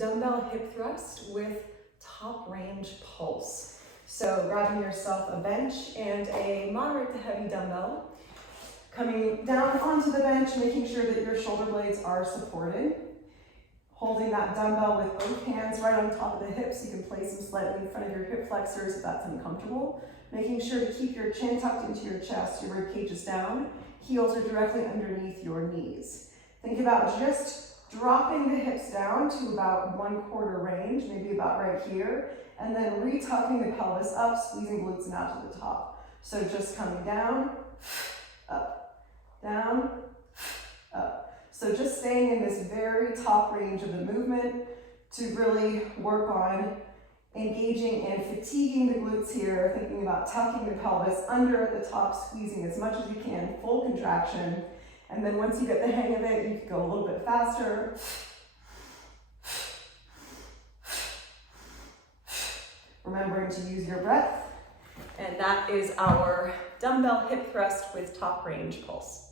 dumbbell hip thrust with top range pulse. So grabbing yourself a bench and a moderate to heavy dumbbell, coming down onto the bench, making sure that your shoulder blades are supported. Holding that dumbbell with both hands right on top of the hips. You can place them slightly in front of your hip flexors if that's uncomfortable. Making sure to keep your chin tucked into your chest, your rib cage is down, heels are directly underneath your knees. Think about just dropping the hips down to about 1/4 range, maybe about right here, and then retucking the pelvis up, squeezing glutes and out to the top. So just coming down, up, down, up. So just staying in this very top range of the movement to really work on engaging and fatiguing the glutes here, thinking about tucking the pelvis under at the top, squeezing as much as you can, full contraction. And then once you get the hang of it, you can go a little bit faster. Remembering to use your breath. And that is our dumbbell hip thrust with top range pulse.